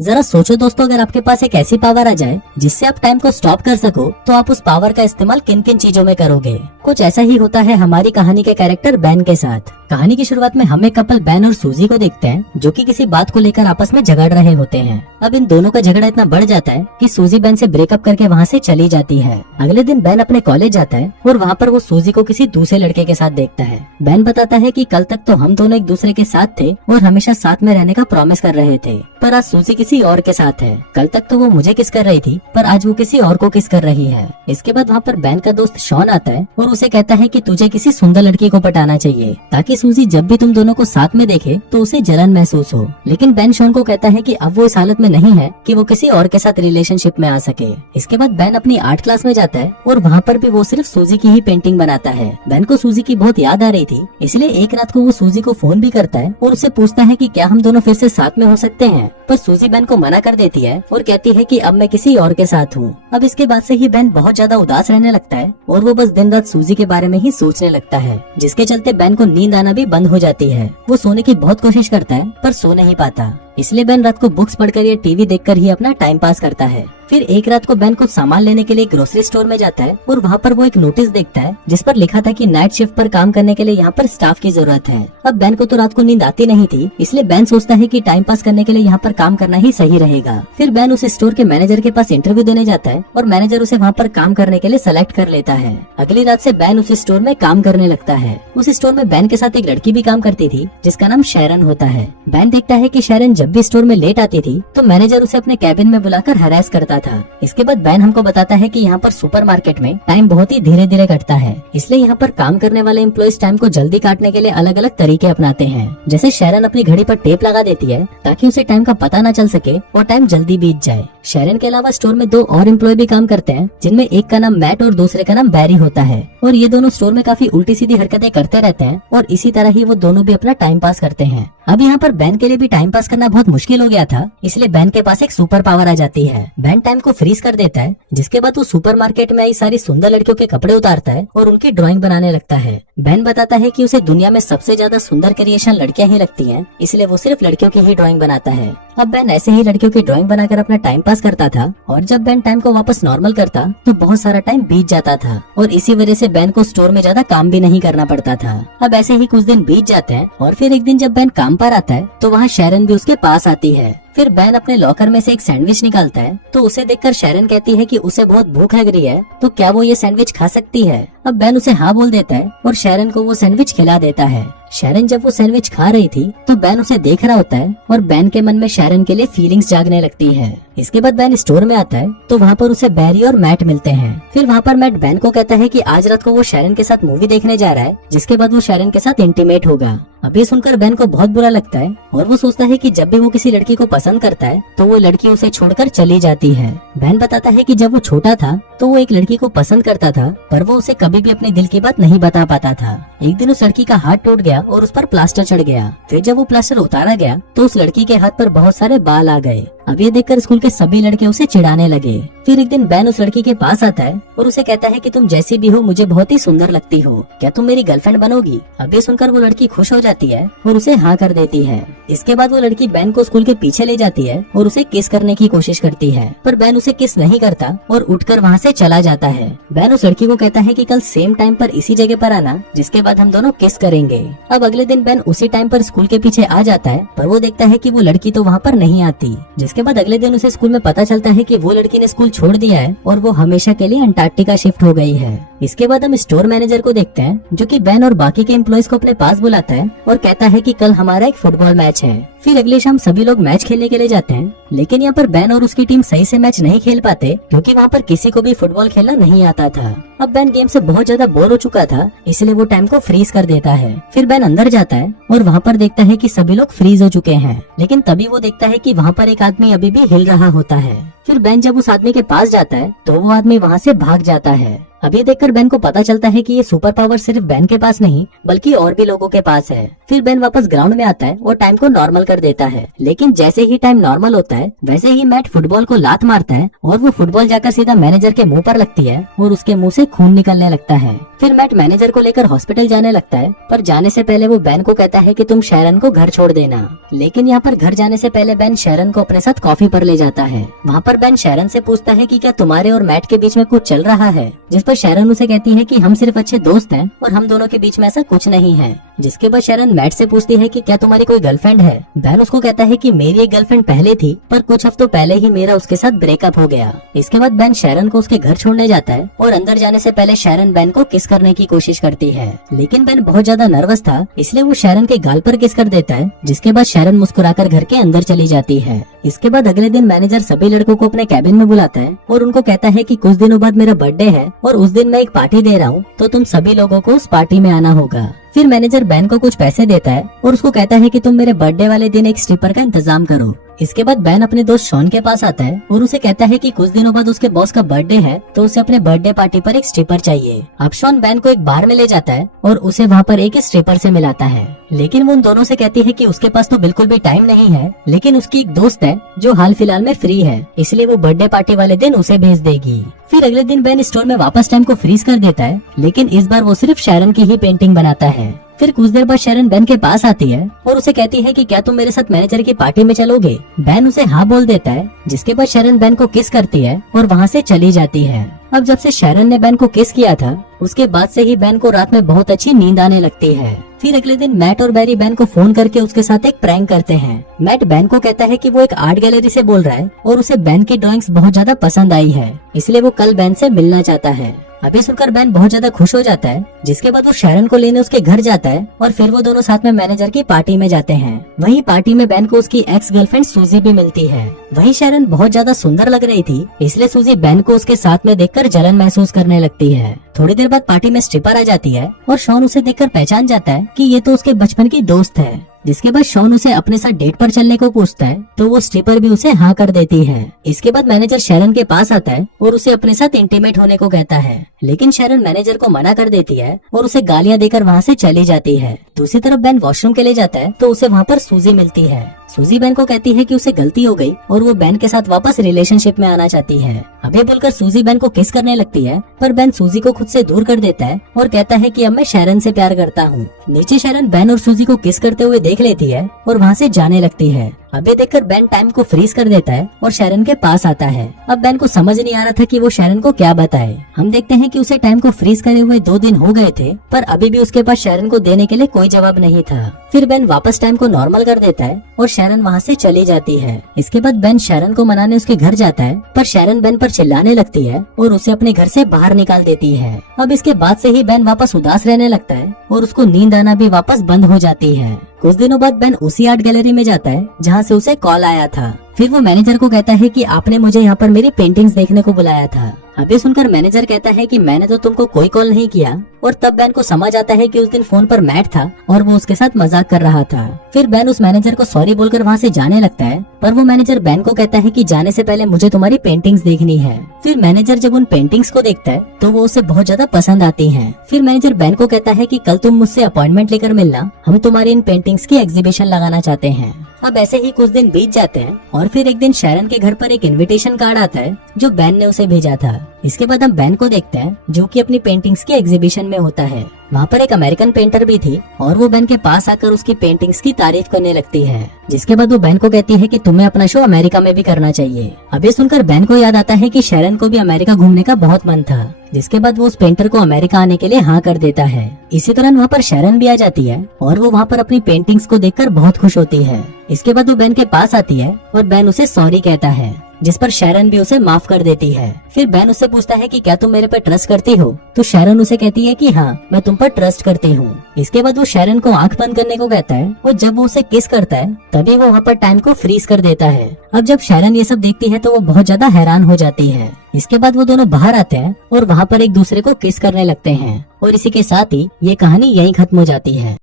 जरा सोचो दोस्तों, अगर आपके पास एक ऐसी पावर आ जाए जिससे आप टाइम को स्टॉप कर सको, तो आप उस पावर का इस्तेमाल किन किन चीजों में करोगे। कुछ ऐसा ही होता है हमारी कहानी के कैरेक्टर बैन के साथ। कहानी की शुरुआत में हम एक कपल बैन और सूजी को देखते हैं, जो कि किसी बात को लेकर आपस में झगड़ रहे होते हैं। अब इन दोनों का झगड़ा इतना बढ़ जाता है कि सूजी बैन से ब्रेकअप करके वहाँ से चली जाती है। अगले दिन बैन अपने कॉलेज जाता है और वहाँ पर वो सूजी को किसी दूसरे लड़के के साथ देखता है। बैन बताता है कि कल तक तो हम दोनों एक दूसरे के साथ थे और हमेशा साथ में रहने का प्रॉमिस कर रहे थे, पर आज सूजी किसी और के साथ है। कल तक तो वो मुझे किस कर रही थी, पर आज वो किसी और को किस कर रही है। इसके बाद वहाँ पर बैन का दोस्त शॉन आता है और उसे कहता है कि तुझे किसी सुंदर लड़की को पटाना चाहिए, ताकि सूजी जब भी तुम दोनों को साथ में देखे तो उसे जलन महसूस हो। लेकिन बैन शॉन को कहता है कि अब वो इस हालत में नहीं है कि वो किसी और के साथ रिलेशनशिप में आ सके। इसके बाद बैन अपनी आर्ट क्लास में जाता है और वहाँ पर भी वो सिर्फ सूजी की ही पेंटिंग बनाता है। बैन को सूजी की बहुत याद आ रही थी, इसलिए एक रात को वो सूजी को फोन भी करता है और उसे पूछता है कि क्या हम दोनों फिर से साथ में हो सकते हैं। पर सूजी बैन को मना कर देती है और कहती है कि अब मैं किसी और के साथ हूँ। अब इसके बाद से ही बैन बहुत ज्यादा उदास रहने लगता है और वो बस दिन रात सूजी के बारे में ही सोचने लगता है, जिसके चलते बैन को नींद आना भी बंद हो जाती है। वो सोने की बहुत कोशिश करता है पर सो नहीं पाता, इसलिए बैन रात को बुक्स पढ़कर या टीवी देखकर ही अपना टाइम पास करता है। फिर एक रात को बैन कुछ सामान लेने के लिए ग्रोसरी स्टोर में जाता है और वहाँ पर वो एक नोटिस देखता है जिस पर लिखा था कि नाइट शिफ्ट पर काम करने के लिए यहाँ पर स्टाफ की जरूरत है। अब बैन को तो रात को नींद आती नहीं थी, इसलिए बैन सोचता है कि टाइम पास करने के लिए यहाँ पर काम करना ही सही रहेगा। फिर बैन उस स्टोर के मैनेजर के पास इंटरव्यू देने जाता है और मैनेजर उसे वहाँ पर काम करने के लिए सेलेक्ट कर लेता है। अगली रात से बैन उस स्टोर में काम करने लगता है। उस स्टोर में बैन के साथ एक लड़की भी काम करती थी जिसका नाम शैरन होता है। बैन देखता है कि शैरन जब भी स्टोर में लेट आती थी तो मैनेजर उसे अपने कैबिन में बुलाकर हरास करता था। इसके बाद बैन हमको बताता है कि यहाँ पर सुपरमार्केट में टाइम बहुत ही धीरे धीरे कटता है, इसलिए यहाँ पर काम करने वाले एम्प्लॉइज टाइम को जल्दी काटने के लिए अलग अलग तरीके अपनाते हैं। जैसे शैरन अपनी घड़ी पर टेप लगा देती है ताकि उसे टाइम का पता न चल सके और टाइम जल्दी बीत जाए। शैरन के अलावा स्टोर में दो और एम्प्लॉय भी काम करते हैं, जिनमें एक का नाम मैट और दूसरे का नाम बैरी होता है, और ये दोनों स्टोर में काफी उल्टी सीधी हरकतें करते रहते हैं और इसी तरह ही वो दोनों भी अपना टाइम पास करते हैं। अब यहाँ पर बैन के लिए भी टाइम पास करना बहुत मुश्किल हो गया था, इसलिए बैन के पास एक सुपर पावर आ जाती है। बैन टाइम को फ्रीज कर देता है, जिसके बाद वो सुपरमार्केट में आई सारी सुंदर लड़कियों के कपड़े उतारता है और उनकी ड्राइंग बनाने लगता है। बैन बताता है कि उसे दुनिया में सबसे ज्यादा सुंदर क्रिएशन लड़कियां ही लगती हैं, इसलिए वो सिर्फ लड़कियों की ही ड्राइंग बनाता है। अब बैन ऐसे ही लड़कियों की ड्राइंग बनाकर अपना टाइम पास करता था और जब बैन टाइम को वापस नॉर्मल करता तो बहुत सारा टाइम बीत जाता था और इसी वजह से बैन को स्टोर में ज्यादा काम भी नहीं करना पड़ता था। अब ऐसे ही कुछ दिन बीत जाते हैं और फिर एक दिन जब बैन काम पर आता है तो वहाँ शैरन भी उसके पास आती है। फिर बैन अपने लॉकर में से एक सैंडविच निकालता है तो उसे देखकर शैरन कहती है कि उसे बहुत भूख लग रही है, तो क्या वो ये सैंडविच खा सकती है। अब बैन उसे हाँ बोल देता है और शैरन को वो सैंडविच खिला देता है। शैरन जब वो सैंडविच खा रही थी तो बैन उसे देख रहा होता है और बैन के मन में शैरन के लिए फीलिंग्स जागने लगती है। इसके बाद बैन स्टोर में आता है तो वहाँ पर उसे बैरी और मैट मिलते हैं। फिर वहाँ पर मैट बैन को कहता है कि आज रात को वो शैरन के साथ मूवी देखने जा रहा है, जिसके बाद वो शैरन के साथ इंटीमेट होगा। अभी सुनकर बैन को बहुत बुरा लगता है और वो सोचता है कि जब भी वो किसी लड़की को पसंद करता है तो वो लड़की उसे छोड़कर चली जाती है। बैन बताता है कि जब वो छोटा था तो वो एक लड़की को पसंद करता था, पर वो उसे कभी भी अपने दिल की बात नहीं बता पाता था। एक दिन उस लड़की का हाथ टूट गया और उस पर प्लास्टर चढ़ गया। फिर जब वो प्लास्टर उतारा गया तो उस लड़की के हाथ पर बहुत सारे बाल आ गए। अब ये देखकर स्कूल के सभी लड़के उसे चिढ़ाने लगे। फिर एक दिन बैन उस लड़की के पास आता है और उसे कहता है कि तुम जैसी भी हो मुझे बहुत ही सुंदर लगती हो, क्या तुम मेरी गर्लफ्रेंड बनोगी। अब ये सुनकर वो लड़की खुश हो जाती है और उसे हाँ कर देती है। इसके बाद वो लड़की बैन को स्कूल के पीछे ले जाती है और उसे किस करने की कोशिश करती है, पर बैन उसे किस नहीं करता और उठकर वहाँ से चला जाता है। बैन उस लड़की को कहता है कि कल सेम टाइम पर इसी जगह पर आना, जिसके बाद हम दोनों किस करेंगे। अब अगले दिन बैन उसी टाइम पर स्कूल के पीछे आ जाता है, पर वो देखता है कि वो लड़की तो वहाँ पर नहीं आती। जिसके बाद अगले दिन उसे स्कूल में पता चलता है कि वो लड़की ने स्कूल छोड़ दिया है और वो हमेशा के लिए अंटार्कटिका शिफ्ट हो गई है। इसके बाद हम स्टोर मैनेजर को देखते हैं, जो कि बैन और बाकी के एम्प्लॉइज को अपने पास बुलाता है और कहता है कि कल हमारा एक फुटबॉल मैच है। फिर अगले शाम सभी लोग मैच खेलने के लिए जाते हैं, लेकिन यहाँ पर बैन और उसकी टीम सही से मैच नहीं खेल पाते क्योंकि वहाँ पर किसी को भी फुटबॉल खेलना नहीं आता था। अब बैन गेम से बहुत ज्यादा बोर हो चुका था, इसलिए वो टाइम को फ्रीज कर देता है। फिर बैन अंदर जाता है और वहाँ पर देखता है कि सभी लोग फ्रीज हो चुके हैं, लेकिन तभी वो देखता है कि वहाँ पर एक आदमी अभी भी हिल रहा होता है। फिर बैन जब उस आदमी के पास जाता है तो वो आदमी वहाँ से भाग जाता है। अभी देखकर बेन को पता चलता है कि ये सुपर पावर सिर्फ बेन के पास नहीं बल्कि और भी लोगों के पास है। फिर बेन वापस ग्राउंड में आता है और टाइम को नॉर्मल कर देता है, लेकिन जैसे ही टाइम नॉर्मल होता है वैसे ही मैट फुटबॉल को लात मारता है और वो फुटबॉल जाकर सीधा मैनेजर के मुंह पर लगती है और उसके मुंह से खून निकलने लगता है। फिर मैट मैनेजर को लेकर हॉस्पिटल जाने लगता है, पर जाने से पहले वो बेन को कहता है कि तुम शैरन को घर छोड़ देना। लेकिन यहाँ पर घर जाने से पहले बेन शैरन को अपने साथ कॉफी पर ले जाता है। वहाँ पर बेन शैरन से पूछता है कि क्या तुम्हारे और मैट के बीच में कुछ चल रहा है, जिस पर शैरन उसे कहती है कि हम सिर्फ अच्छे दोस्त हैं और हम दोनों के बीच में ऐसा कुछ नहीं है। जिसके बाद शैरन मैट से पूछती है कि क्या तुम्हारी कोई गर्लफ्रेंड है। बेन उसको कहता है कि मेरी एक गर्लफ्रेंड पहले थी, पर कुछ हफ्तों पहले ही मेरा उसके साथ ब्रेकअप हो गया। इसके बाद बेन शैरन को उसके घर छोड़ने जाता है और अंदर जाने से पहले शैरन बेन को किस करने की कोशिश करती है, लेकिन बेन बहुत ज्यादा नर्वस था इसलिए वो शैरन के गाल पर किस कर देता है। जिसके बाद शैरन मुस्कुराकर घर के अंदर चली जाती है। इसके बाद अगले दिन मैनेजर सभी लड़कों को अपने कैबिन में बुलाता है और उनको कहता है कि कुछ दिनों बाद मेरा बर्थडे है और उस दिन मैं एक पार्टी दे रहा हूँ, तो तुम सभी लोगों को उस पार्टी में आना होगा। फिर मैनेजर बेन को कुछ पैसे देता है और उसको कहता है कि तुम मेरे बर्थडे वाले दिन एक स्ट्रिपर का इंतजाम करो। इसके बाद बेन अपने दोस्त शॉन के पास आता है और उसे कहता है कि कुछ दिनों बाद उसके बॉस का बर्थडे है, तो उसे अपने बर्थडे पार्टी पर एक स्ट्रिपर चाहिए। अब शॉन बेन को एक बार में ले जाता है और उसे वहाँ पर एक स्ट्रिपर से मिलाता है, लेकिन वो उन दोनों से कहती है कि उसके पास तो बिल्कुल भी टाइम नहीं है, लेकिन उसकी एक दोस्त है जो हाल फिलहाल में फ्री है, इसलिए वो बर्थडे पार्टी वाले दिन उसे भेज देगी। फिर अगले दिन बेन स्टोर में वापस टाइम को फ्रीज कर देता है, लेकिन इस बार वो सिर्फ शैरन की ही पेंटिंग बनाता है। फिर कुछ देर बाद शैरन बेन के पास आती है और उसे कहती है कि क्या तुम मेरे साथ मैनेजर की पार्टी में चलोगे। बेन उसे हाँ बोल देता है, जिसके बाद शैरन बेन को किस करती है और वहाँ से चली जाती है। अब जब से शैरन ने बेन को किस किया था उसके बाद से ही बेन को रात में बहुत अच्छी नींद आने लगती है। फिर अगले दिन मैट और बैरी बेन को फोन करके उसके साथ एक प्रैंक करते हैं। मैट बेन को कहता है कि वो एक आर्ट गैलरी से बोल रहा है और उसे बेन की ड्राइंग्स बहुत ज्यादा पसंद आई है, इसलिए वो कल बेन से मिलना चाहता है। अभी सुनकर बेन बहुत ज्यादा खुश हो जाता है, जिसके बाद वो शैरन को लेने उसके घर जाता है और फिर वो दोनों साथ में मैनेजर की पार्टी में जाते हैं। वहीं पार्टी में बेन को उसकी एक्स गर्लफ्रेंड सूजी भी मिलती है। वहीं शैरन बहुत ज्यादा सुंदर लग रही थी, इसलिए सूजी बेन को उसके साथ में देखकर जलन महसूस करने लगती है। थोड़ी देर बाद पार्टी में स्ट्रिपर आ जाती है और शॉन उसे देखकर पहचान जाता है कि ये तो उसके बचपन की दोस्त है। जिसके बाद शॉन उसे अपने साथ डेट पर चलने को पूछता है, तो वो स्ट्रिपर भी उसे हाँ कर देती है। इसके बाद मैनेजर शैरन के पास आता है और उसे अपने साथ इंटीमेट होने को कहता है, लेकिन शैरन मैनेजर को मना कर देती है और उसे गालियां देकर वहाँ से चली जाती है। दूसरी तरफ बेन वॉशरूम के लिए जाता है तो उसे वहाँ पर सूजी मिलती है। सूजी बेन को कहती है कि उसे गलती हो गई और वो बेन के साथ वापस रिलेशनशिप में आना चाहती है। अभी बोलकर सूजी बेन को किस करने लगती है, पर बेन सूजी को खुद से दूर कर देता है और कहता है कि अब मैं शैरन से प्यार करता हूँ। नीचे शैरन बेन और सूजी को किस करते हुए देख लेती है और वहाँ से जाने लगती है। अभी देखकर बेन टाइम को फ्रीज कर देता है और शैरन के पास आता है। अब बेन को समझ नहीं आ रहा था कि वो शैरन को क्या बताए। हम देखते हैं कि उसे टाइम को फ्रीज करे हुए 2 दिन हो गए थे, पर अभी भी उसके पास शैरन को देने के लिए कोई जवाब नहीं था। फिर बेन वापस टाइम को नॉर्मल कर देता है और शैरन वहाँ से चली जाती है। इसके बाद बेन शैरन को मनाने उसके घर जाता है, पर शैरन बेन पर चिल्लाने लगती है और उसे अपने घर से बाहर निकाल देती है। अब इसके बाद से ही बेन वापस उदास रहने लगता है और उसको नींद आना भी वापस बंद हो जाती है। कुछ दिनों बाद बेन उसी आर्ट गैलरी में जाता है जहाँ से उसे कॉल आया था। फिर वो मैनेजर को कहता है कि आपने मुझे यहाँ पर मेरी पेंटिंग्स देखने को बुलाया था। अभी सुनकर मैनेजर कहता है कि मैंने तो तुमको कोई कॉल नहीं किया, और तब बेन को समझ आता है कि उस दिन फोन पर मैट था और वो उसके साथ मजाक कर रहा था। फिर बेन उस मैनेजर को सॉरी बोलकर वहाँ से जाने लगता है, पर वो मैनेजर बेन को कहता है कि जाने से पहले मुझे तुम्हारी पेंटिंग्स देखनी है। फिर मैनेजर जब उन पेंटिंग्स को देखता है तो वो उसे बहुत ज्यादा पसंद आती हैं। फिर मैनेजर बेन को कहता है कि कल तुम मुझसे अपॉइंटमेंट लेकर मिलना, हम तुम्हारी इन पेंटिंग्स की एग्जीबिशन लगाना चाहते हैं। अब ऐसे ही कुछ दिन बीत जाते हैं और फिर एक दिन शैरन के घर पर एक इनविटेशन कार्ड आता है जो बेन ने उसे भेजा था। इसके बाद हम बेन को देखते हैं जो कि अपनी पेंटिंग्स के एग्जीबिशन में होता है। वहाँ पर एक अमेरिकन पेंटर भी थी और वो बेन के पास आकर उसकी पेंटिंग्स की तारीफ करने लगती है। जिसके बाद वो बेन को कहती है कि तुम्हें अपना शो अमेरिका में भी करना चाहिए। अब ये सुनकर बेन को याद आता है कि शैरन को भी अमेरिका घूमने का बहुत मन था। जिसके बाद वो उस पेंटर को अमेरिका आने के लिए हाँ कर देता है। इसी तरह वहाँ पर शैरन भी आ जाती है और वो वहाँ पर अपनी पेंटिंग्स को देखकर बहुत खुश होती है। इसके बाद वो बेन के पास आती है और बेन उसे सॉरी कहता है, जिस पर शैरन भी उसे माफ कर देती है। फिर बेन उससे पूछता है कि क्या तुम मेरे पर ट्रस्ट करती हो, तो शैरन उसे कहती है कि हाँ, मैं तुम पर ट्रस्ट करती हूँ। इसके बाद वो शैरन को आंख बंद करने को कहता है और जब वो उसे किस करता है तभी वो वहाँ पर टाइम को फ्रीज कर देता है। अब जब शैरन ये सब देखती है तो वो बहुत ज्यादा हैरान हो जाती है। इसके बाद वो दोनों बाहर आते हैं और वहाँ पर एक दूसरे को किस करने लगते हैं और इसी के साथ ही ये कहानी यहीं खत्म हो जाती है।